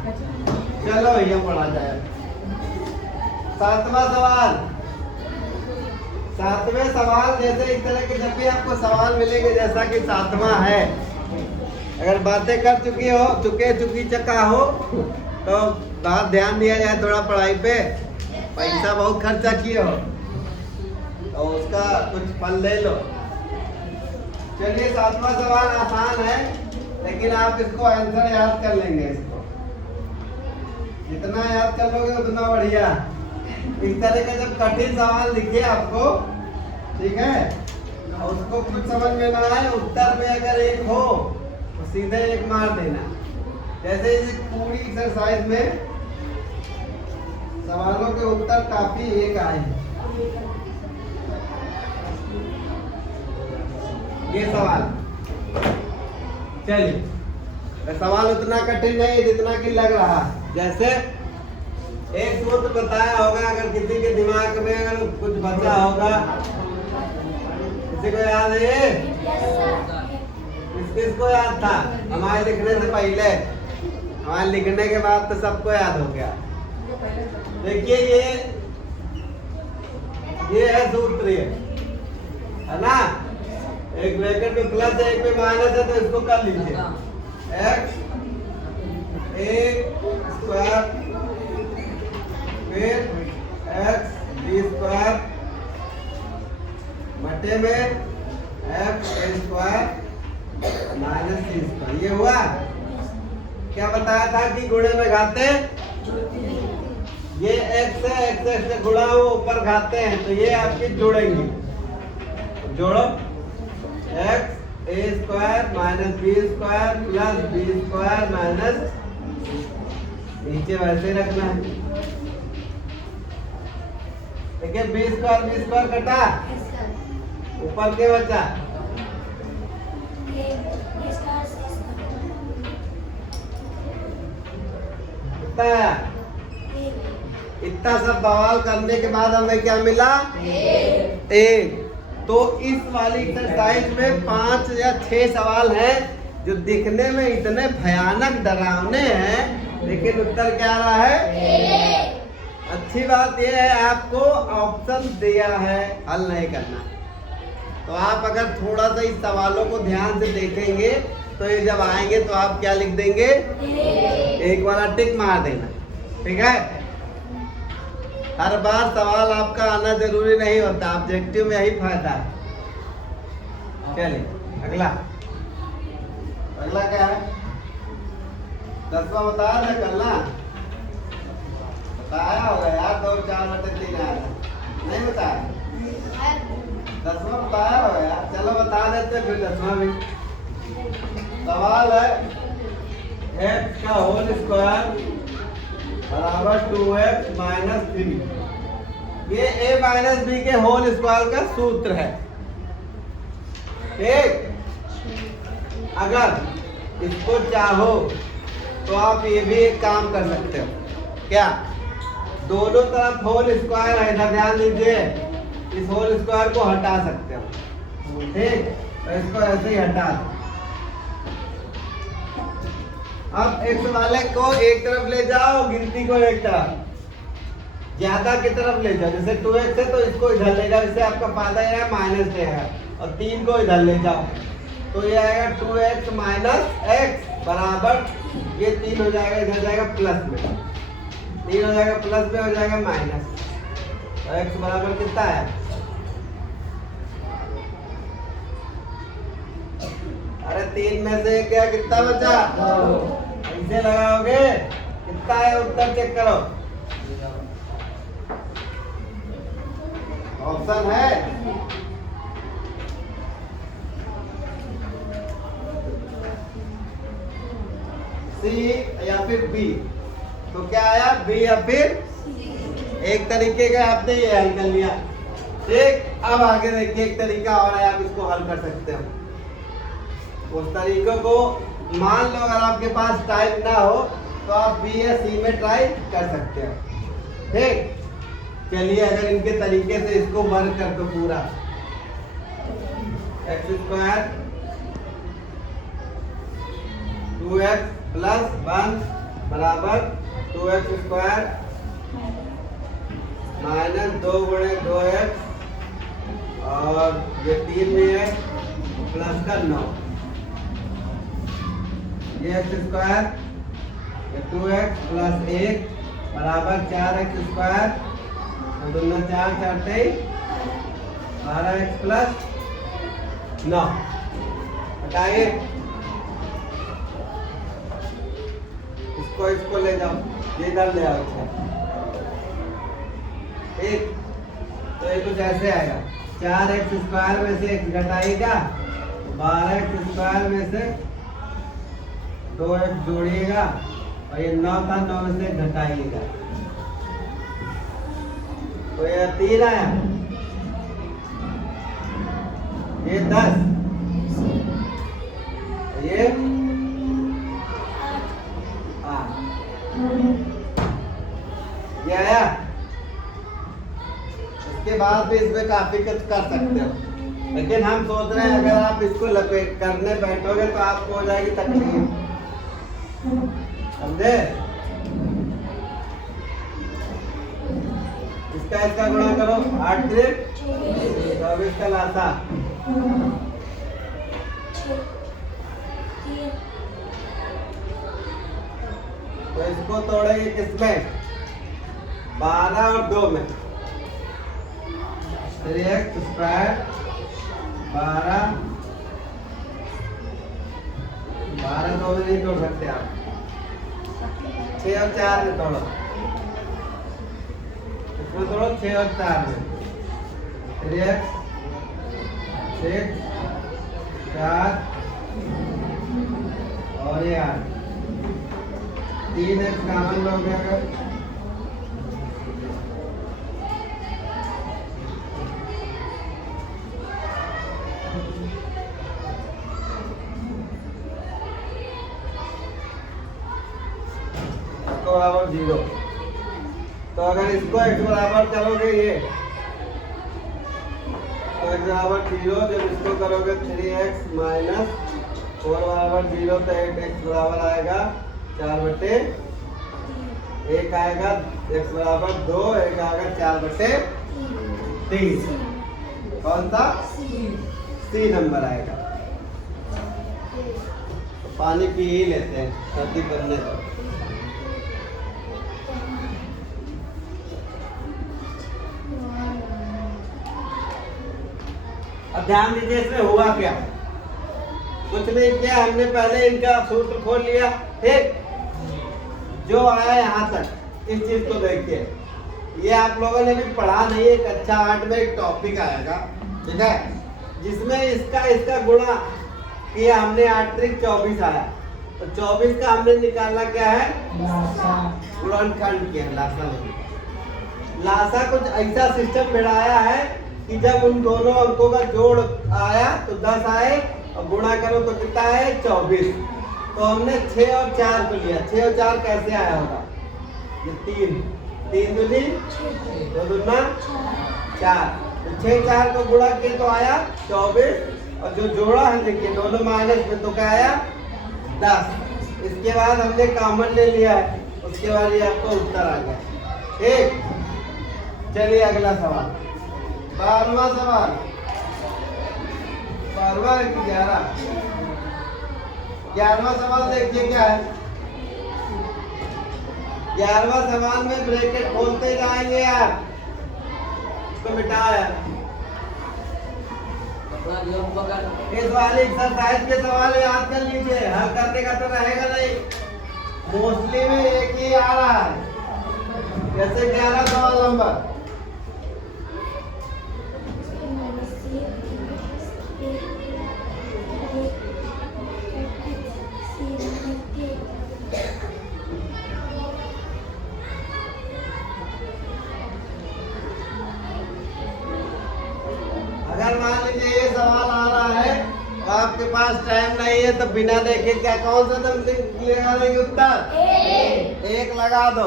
चलो भैया पढ़ा जाए। सातवां सवाल। सातवें सवाल जैसे इस तरह के जब भी आपको सवाल मिलेंगे जैसा कि सातवां है, अगर बातें कर चुकी चक्का हो तो बात ध्यान दिया जाए थोड़ा पढ़ाई पे। पैसा बहुत खर्चा किए हो तो उसका कुछ फल ले लो। चलिए सातवां सवाल आसान है लेकिन आप इसको आंसर याद कर लेंगे। इसको जितना याद कर लोगे उतना बढ़िया। इस तरह का जब कठिन सवाल दिखे आपको, ठीक है, और उसको कुछ समझ में ना आए, उत्तर में अगर एक हो तो सीधे एक मार देना। जैसे इस पूरी एक्सरसाइज में सवालों के उत्तर काफी एक आए हैं। ये सवाल, चलिए सवाल उतना कठिन नहीं है जितना कि लग रहा है। जैसे एक सूत्र बताया होगा, अगर किसी के दिमाग में अगर कुछ बचा होगा, किसी को याद है? किसको याद था? हमारे लिखने से पहले, हमारे लिखने के बाद तो सबको याद हो गया। देखिए ये है सूत्र, है ना? एक ब्रैकेट में प्लस है, एक में माइनस है, तो इसको कर लीजिए। x एक स्क्वायर फिर x b स्क्वायर बटे में x a square minus c square. ये हुआ। क्या बताया था कि गुणे में घाते, ये x है, x से गुणा हो ऊपर घाते हैं, तो ये आपकी जोड़ेंगी। जोड़ो x a square minus b square plus b square minus, नीचे वैसे रखना है। देखिए b स्क्वायर कटा, ऊपर के बचा इतना सब बवाल करने के बाद हमें क्या मिला? एक। तो इस वाली एक्सरसाइज में 5 या 6 सवाल हैं जो दिखने में इतने भयानक डरावने हैं, लेकिन उत्तर क्या रहा है? अच्छी बात यह है आपको ऑप्शन दिया है, हल नहीं करना। तो आप अगर थोड़ा सा इस सवालों को ध्यान से देखेंगे तो ये जब आएंगे तो आप क्या लिख देंगे? एक वाला टिक मार देना, ठीक है? हर बार सवाल आपका आना जरूरी नहीं होता, ऑब्जेक्टिव में यही फायदा है। चलिए अगला क्या है? 10वां बताया था कल ना? बताया होगा यार, 2 4 बटे 3 आया नहीं बताया? 10वां बताया होगा यार। चलो बता देते फिर 10वां भी। सवाल है x का होल स्क्वायर बराबर 2x माइनस 3। ये a माइनस b के होल स्क्वायर का सूत्र है, ठीक? अगर इसको चाहो तो आप ये भी एक काम कर सकते हो। क्या? दोनों तरफ होल स्क्वायर है, इधर ध्यान दीजिए, इस होल स्क्वायर को हटा सकते हो, ठीक? तो इसको ऐसे ही हटा दो। अब x वाले को एक तरफ ले जाओ, गिनती को एक तरफ, ज्यादा की तरफ ले जाओ। जैसे 2x है तो इसको इधर ले जाओ, इससे आपका फायदा यह है माइनस है, और 3 को इधर ले जाओ तो ये आएगा 2x माइनस x बराबर, ये 3 हो जाएगा, इधर जाएगा प्लस में, 3 हो जाएगा प्लस में, हो जाएगा माइनस। तो x बराबर कितना है? अरे 3 में से क्या कितना बचा? ऐसे लगाओगे कितना है उत्तर चेक करो। ऑप्शन है सी या फिर बी। तो क्या आया? बी या फिर एक तरीके का आपने ये हल कर लिया, ठीक? अब आगे देखिए एक तरीका और है, आप इसको हल कर सकते हो। उस तरीकों को मान लो अगर आपके पास टाइम ना हो तो आप बी या सी में ट्राई कर सकते हो, ठीक? चलिए अगर इनके तरीके से इसको वर्क कर दो पूरा, एक्स स्क्वायर 2x प्लस 1 बराबर 2x स्क्वायर माइनस 2 गुणे 2x और ये 3 भी है प्लस का 9, ये x स्क्वायर, ये 2x प्लस 1 बराबर 4x स्क्वायर, दोनों 4 4 12x प्लस 9। हटाइए इसको ले जाओ, ये इधर ले आओ। ठीक, तो ये कुछ ऐसे आएगा 4x स्क्वायर में से x घटाइएगा, 12x स्क्वायर में से 2x जोड़िएगा और ये 9 था, 9 में से घटाइएगा तो ये 3 आया, ये 10, ये 8, ये आया। इसके बाद भी इसमें काफी कुछ कर सकते हो, लेकिन हम सोच रहे हैं अगर आप इसको लपेट करने बैठोगे तो आपको हो जाएगी तकलीफ, समझे। इसका गुणा करो, 8 3 24 का लासा, तो इसको तोड़ेंगे किसमें, 12 और 2 में, 3x स्क्वायर 12 2 में नहीं तोड़ सकते आप, 6 और 4 में तोड़ो, इसमें तोड़ो 6 और 4 में, 3x 6 4 और ये 8, 3x कॉमन लोग अगर बराबर 0, तो अगर इसको x बराबर करोगे ये तो x बराबर 0, जब इसको करोगे 3x माइनस 4 बराबर 0 तो 8x बराबर आएगा 4/1 आएगा, x बराबर 2, 1 आएगा 4/3, कौन सा C नंबर आएगा। तो पानी पी ही लेते हैं सर्दी करने पर। अब ध्यान दीजिए इसमें हुआ क्या, कुछ नहीं किया, हमने पहले इनका सूत्र खोल लिया। ठीक, जो आया यहाँ तक इस चीज को देखिए, ये आप लोगों ने भी पढ़ा नहीं है, कक्षा 8 में एक टॉपिक आएगा, ठीक है, जिसमें इसका गुणा किया हमने, 8 त्रिक 24 आया, तो 24 का हमने निकाला क्या है, गुणनखंड किया, लासा नहीं। लासा कुछ ऐसा सिस्टम बढ़ाया है कि जब उन दोनों अंकों का जोड़ आया तो 10 आए और गुणा करो तो कितना है 24। तो हमने 6 और 4 को लिया, 6 और 4 कैसे आया होगा, ये 3 दूनी 2 दूना 4, तो 6 4 को गुणा किया तो आया 24, और जो जोड़ा है देखिए दोनों माइनस में तो क्या आया 10। इसके बाद हमने कॉमन ले लिया है, उसके बाद ये आपको उत्तर आ गया। ठीक, चलिए अगला सवाल, 12वां सवाल, 12वां 11वां सवाल देखिए क्या है। 11वां सवाल में ब्रैकेट खोलते जाएंगे यार, इसको मिटाओ यार। इस वाली एक्सरसाइज के सवाल याद कर लीजिए, हल करने का तो रहेगा नहीं, मोस्टली में एक ही आ रहा है, जैसे 11 सवाल नंबर। अगर मान लीजिए ये सवाल आ रहा है तो आपके पास टाइम नहीं है तो बिना देखे क्या कौन सा तुम लगा देंगे उत्तर, एक लगा दो।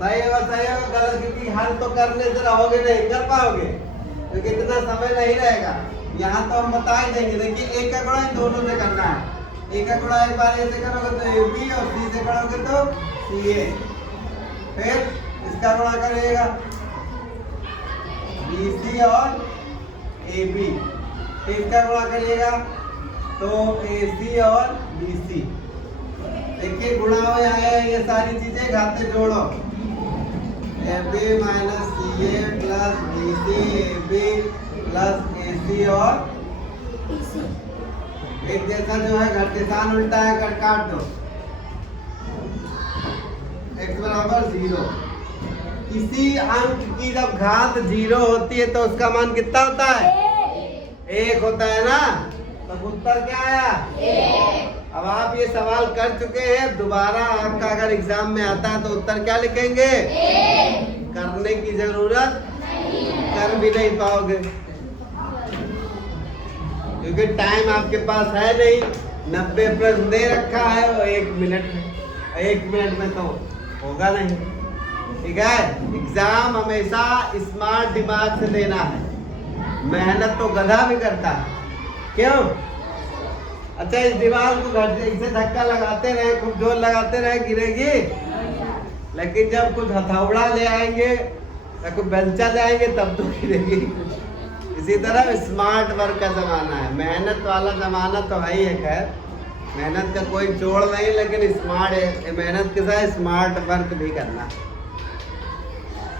सही होगा सही होगा, गलत क्योंकि हल तो करने से रहोगे नहीं, कर पाओगे क्योंकि इतना समय नहीं रहेगा। यहाँ तो हम बता ही देंगे, देखिए एक का गुणा इन दोनों से करना है, ए का गुणा एक बार ए से करोगे तो ए बी और सी से करोगे तो सी ए। फिर इसका गुणा करिएगा बी सी और ए बी। इसका गुणा करिएगा तो ए सी और बी सी। देखिए गुणा हो आया ये सारी चीजें घाते जोड़ो A B minus C A plus B C A B plus A C और एक जैसा जो है घट के साथ उल्टा है कर काट दो x बराबर 0। किसी अंक की जब घात 0 होती है तो उसका मान कितना होता है? 1 होता है ना। तो उत्तर क्या आया? 1। अब आप ये सवाल कर चुके हैं, दोबारा आपका अगर एग्जाम में आता है तो उत्तर क्या लिखेंगे? 1। करने की जरूरत नहीं, कर भी नहीं पाओगे क्योंकि टाइम आपके पास है नहीं। 90 प्रश्न दे रखा है वो 1 मिनट में तो होगा नहीं। ठीक है, एग्जाम हमेशा स्मार्ट दिमाग से देना है। मेहनत तो गधा भी करता है। क्यों? अच्छा इस दीवार को इसे धक्का लगाते रहे, खूब जोर लगाते रहे, गिरेगी। लेकिन जब कुछ हथौड़ा ले आएंगे या कुछ बेलचा ले आएंगे तब तो गिरेगी। इसी तरह स्मार्ट वर्क का जमाना है, मेहनत वाला जमाना तो है ही है। खैर मेहनत का कोई जोड़ नहीं, लेकिन स्मार्ट है, मेहनत के साथ स्मार्ट वर्क भी करना।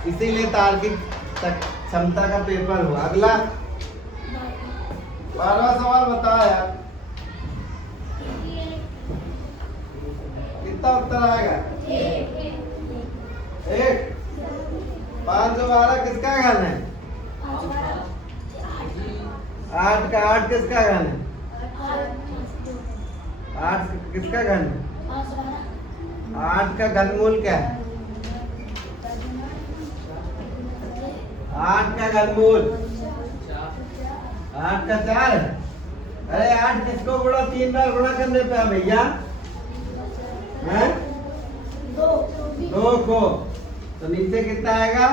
इसीलिए तार्किक क्षमता का पेपर हुआ। अगला 12वां सवाल बताओ यार, कितना उत्तर आएगा? 1। 512 किसका घन है? 8 का 8 किसका घन है? 8 किसका घन है? 8 का घनमूल क्या है? 8 का घनमूल 8 का 4 है। अरे 8 किसको गुणा 3 बार गुणा करने पे है भैया? हैं? 2 को। तो नीचे कितना आएगा?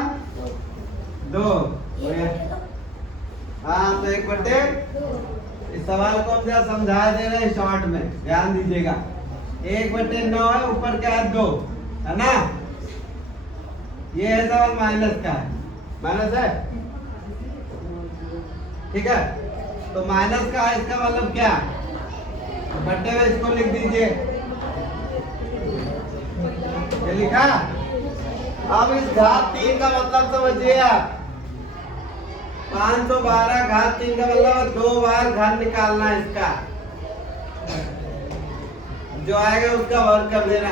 2। हाँ तो 1/2। इस सवाल को हम जरा समझा दे रहे हैं शॉर्ट में, ध्यान दीजिएगा। 1/9 है, ऊपर क्या है? 2 है ना। ये है सवाल माइनस का है, माइनस है। ठीक है, तो माइनस का है, इसका मतलब क्या? बट्टे में इसको लिख दीजिए। ये लिखा। अब इस घात 3 का मतलब समझिए आप। 512 घात 3 का मतलब 2 बार घन निकालना है इसका। जो आएगा उसका वर्ग कर देना।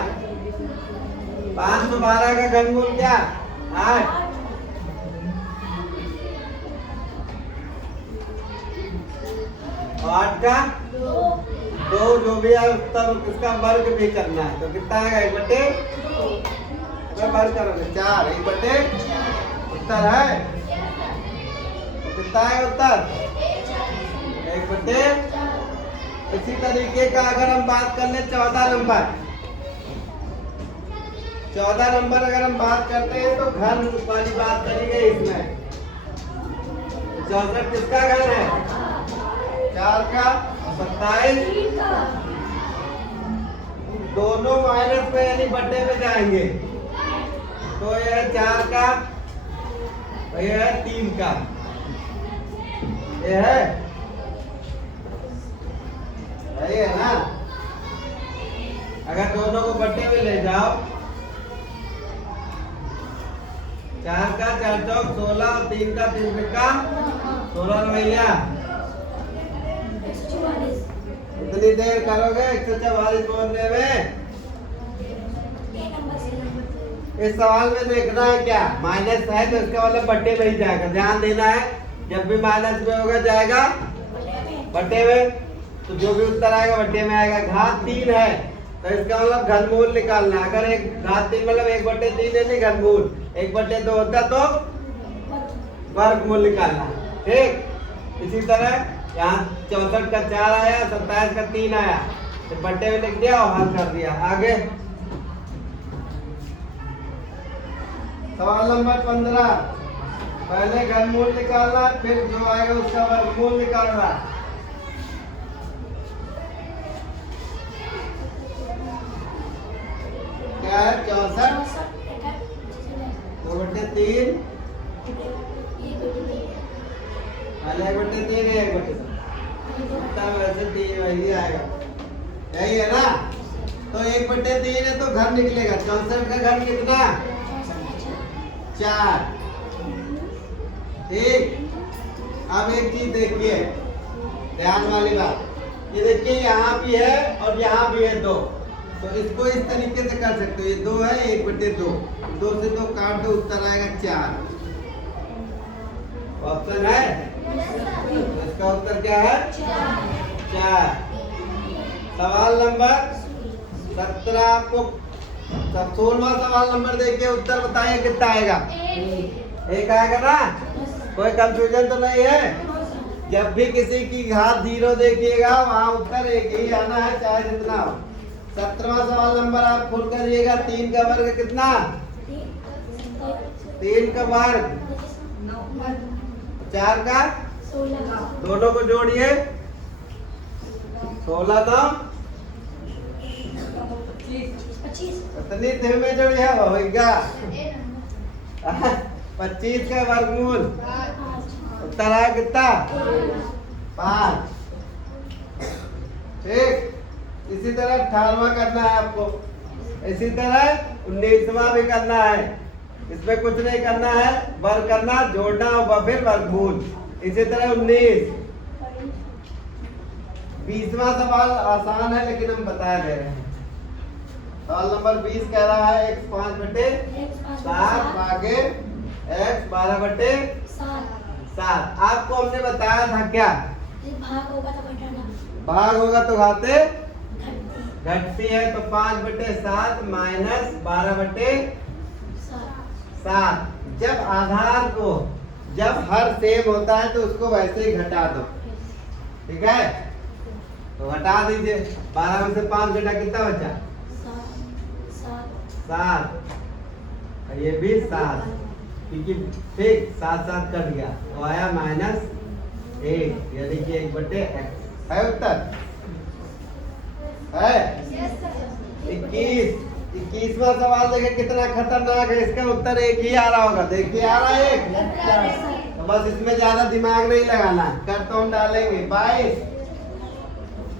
512 का घनमूल क्या? 8। 8 का 2 जो भी है तब उसका वर्ग भी करना है। तो कितना आएगा? 1/2। वर्ग करोगे 4। 1/4 उत्तर है। कितना है उत्तर? 1/4। इसी तरीके का अगर हम बात कर ले 14 नंबर, 14 नंबर अगर हम बात करते हैं तो घन वाली बात करेंगे इसमें। 64 किसका घन है? 4 का 27। दोनों माइनस में यानी बट्टे में जाएंगे। तो यह है 4 का, यह है 3 का, ये है ये है ना। अगर दोनों को बट्टे में ले जाओ, 4 का 4 चौक 16 और 3 का 3 का 16 भैया। कितनी देर करोगे 144 बोलने में? इस सवाल में देखना है क्या? माइनस है तो इसका मतलब बट्टे में ही जाएगा। ध्यान देना है, जब भी माइनस में होगा जाएगा बट्टे में। तो जो भी उत्तर आएगा बट्टे में आएगा। घात 3 है तो इसका मतलब घनमूल निकालना। अगर एक घात 3 मतलब 1/3 है नहीं, घनमूल 1/2 होता तो वर्गमूल निकालना। ठीक, इसी तरह यहाँ 64 का 4 आया, 27 का 3 आया, तो बट्टे में लिख दिया और हल कर दिया। आगे सवाल नंबर 15। पहले घनमूल निकालना, फिर जो आएगा उसका वर्गमूल निकालना। है 64 2/3 पहले 1/3 है 1/3 तब वैसे 3 वही आएगा, यही है ना। तो 1/3 है तो घर निकलेगा 64 का घर कितना 4। ठीक, अब एक चीज देखिए, ध्यान वाली बात, ये देखिए यहाँ भी है और यहाँ भी है 2, तो इसको इस तरीके से कर सकते हो। ये 2 है 1/2, 2 से 2 काट दो, उत्तर आएगा 4। ऑप्शन है, इसका उत्तर क्या है 4। सवाल नंबर 17 आपको 16वां सवाल नंबर देखिए, उत्तर बताइए कितना आएगा। 1 आएगा ना, कोई कंफ्यूजन तो नहीं है। जब भी किसी की घात 0 देखिएगा वहाँ उत्तर एक ही आना है, चाहे जितना हो। 17वां सवाल नंबर आप खुद करिएगा। 3 का वर्ग कितना 3 का वर्ग 4 का, दोनों को जोड़िए 16 9 कितनी थे में जोड़िए होगा 25 का वर्गमूल, उत्तर आया कितना 5। ठीक, इसी तरह 18वां करना है आपको, इसी तरह 19वां भी करना है। इसमें कुछ नहीं करना है, वर्ग करना, जोड़ना और फिर वर्गमूल। इसी तरह 19 20वां सवाल आसान है लेकिन हम बता दे रहे हैं। सवाल नंबर 20 कह रहा है x 5/7 भागे x 12/7। आपको हमने बताया था क्या, भाग होगा तो घाते घटती है, तो 5/7 माइनस 12/7। जब आधार को जब हर सेम होता है तो उसको वैसे ही घटा दो, ठीक है। तो घटा दीजिए, 12 में से 5 घटा कितना बचा 7, ये भी 7, क्योंकि ठीक 7 कर दिया तो आया -1, यानी कि 1/x है उत्तर है। 21वां सवाल देखिए कितना खतरनाक है, इसका उत्तर एक ही आ रहा होगा। देखिए आ रहा है एक, तो बस इसमें ज्यादा दिमाग नहीं लगाना, कर तो हम डालेंगे।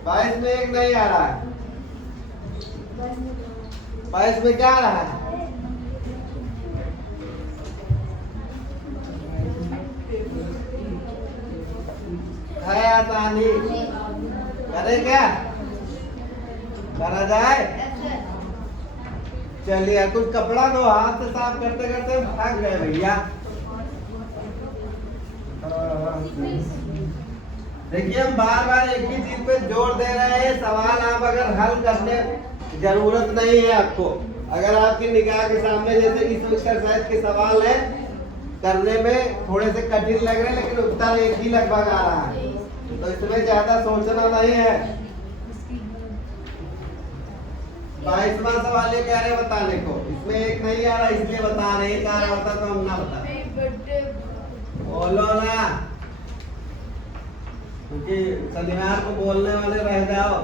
22 में एक नहीं आ रहा है, 22 में क्या आ रहा है आसानी, करे क्या करा जाए। चलिए कुछ कपड़ा दो, हाथ से साफ करते करते थक गए भैया। देखिए हम बार बार एक ही चीज पे जोर दे रहे हैं। सवाल आप अगर हल करने जरूरत नहीं है आपको, अगर आपकी निगाह के सामने जैसे इस एक्सरसाइज के सवाल है, करने में थोड़े से कठिन लग रहे हैं लेकिन उत्तर एक ही लगभग आ रहा है, तो इसमें ज्यादा सोचना नहीं है। 22वां सवाल ये कह रहे बताने को, इसमें एक नहीं आ रहा इसलिए बता रहे, एक आ रहा होता तो हम ना बता। बोलो ना, क्योंकि शनिवार को बोलने वाले रह जाओ।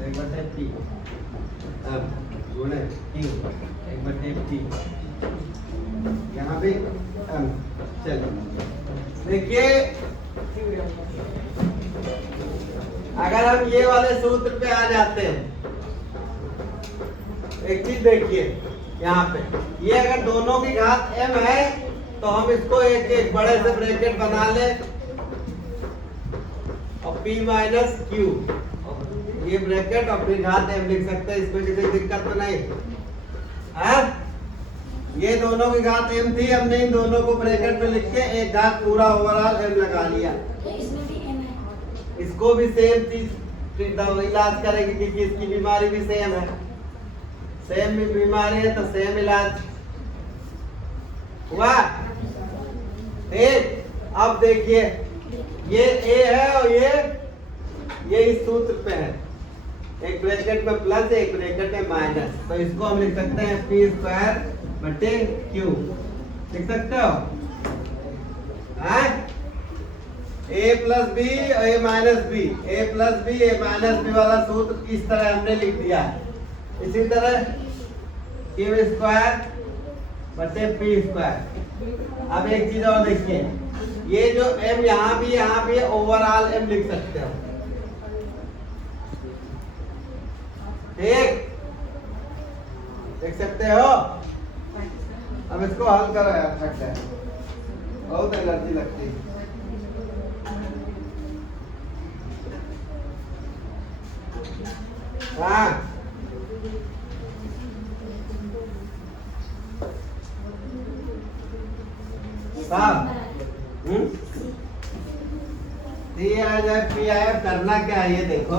1/3 अब गुणे 1/3 यहाँ भी चलो देखिए, अगर हम ये वाले सूत्र पे आ जाते हैं, एक चीज देखिए यहाँ पे, ये अगर दोनों की घात m है तो हम इसको एक एक बड़े से ब्रैकेट बना ले और p माइनस q, ये ब्रैकेट और फिर घात m लिख सकते हैं, इसमें किसी दिक्कत तो नहीं है। ये दोनों की घात m थी, हमने इन दोनों को ब्रैकेट में लिख के एक घात पूरा ओवरऑल m लगा लिया। इसको भी सेम चीज इलाज करेंगे क्योंकि इसकी बीमारी भी सेम है, सेम बीमारी है तो सेम इलाज हुआ। ठीक, अब देखिए ये a है और ये इस सूत्र पे है, एक ब्रैकेट में प्लस एक ब्रैकेट में माइनस, तो इसको हम लिख सकते हैं p²/q, लिख सकते हो। ए प्लस बी ए माइनस बी, ए प्लस बी ए माइनस बी वाला सूत्र इस तरह हमने लिख दिया है। इसी तरह क्यू स्क्वायर बटे पी स्क्वायर। अब एक चीज और देखिए, ये जो m यहाँ भी ओवरऑल m लिख सकते हो, ठीक, देख सकते हो। अब इसको हल करो यार, थक है, बहुत एनर्जी लगती है। हाँ डी आ जाए पी आए, करना क्या है ये देखो।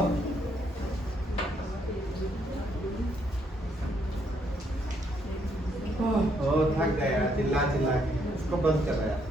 थक गया चिल्ला चिल्ला के, इसको बंद कर रहा है।